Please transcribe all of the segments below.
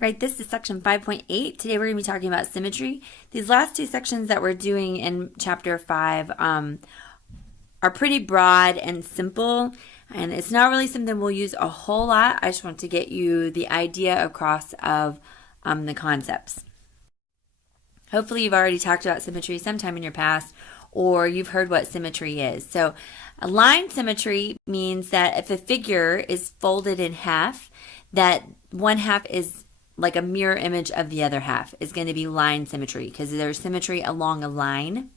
Right, this is section 5.8. Today we're going to be talking about symmetry. These last two sections that we're doing in chapter 5 are pretty broad and simple, and it's not really something we'll use a whole lot. I just want to get you the idea across of the concepts. Hopefully you've already talked about symmetry sometime in your past, or you've heard what symmetry is. So a line symmetry means that if a figure is folded in half, that one half is like a mirror image of the other half is going to be line symmetry, because there's symmetry along a line.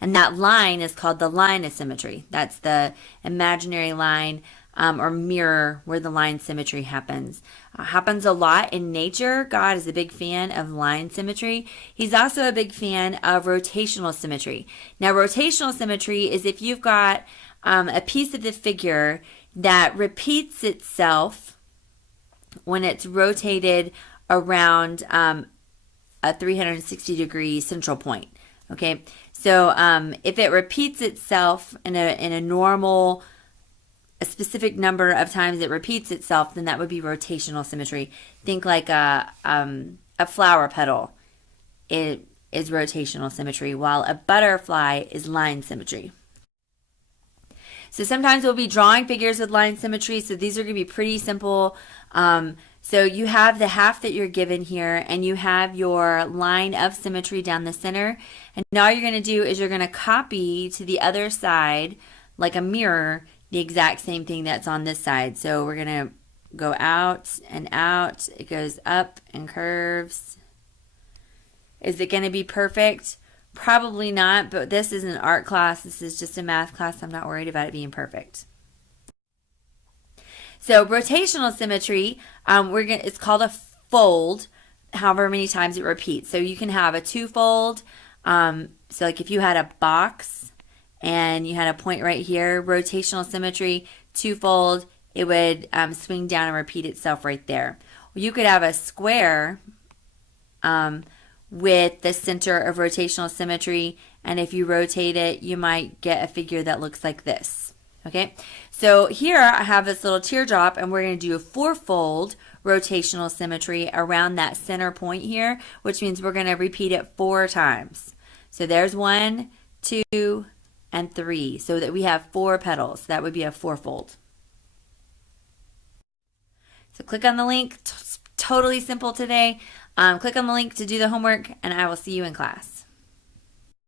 And that line is called the line of symmetry. That's the imaginary line or mirror where the line symmetry happens. Happens a lot in nature. God is a big fan of line symmetry. He's also a big fan of rotational symmetry. Now, rotational symmetry is if you've got a piece of the figure that repeats itself when it's rotated around a 360-degree central point. Okay, so if it repeats itself in a normal, a specific number of times it repeats itself, then that would be rotational symmetry. Think like a flower petal. It is rotational symmetry, while a butterfly is line symmetry. So sometimes we'll be drawing figures with line symmetry, so these are going to be pretty simple. So you have the half that you're given here, and you have your line of symmetry down the center. And now all you're going to do is you're going to copy to the other side, like a mirror, the exact same thing that's on this side. So we're going to go out and out. It goes up and curves. Is it going to be perfect? Probably not, but this is an art class. This is just a math class. I'm not worried about it being perfect. So rotational symmetry, it's called a fold, however many times it repeats. So you can have a two-fold. So like if you had a box and you had a point right here, rotational symmetry, two-fold, it would swing down and repeat itself right there. Or you could have a square with the center of rotational symmetry, and if you rotate it, you might get a figure that looks like this. Okay, so here I have this little teardrop, and we're going to do a four-fold rotational symmetry around that center point here, which means we're going to repeat it 4 times. So there's 1, 2, and 3, so that we have 4 petals. That would be a four-fold. So click on the link. Totally simple today. Click on the link to do the homework, and I will see you in class.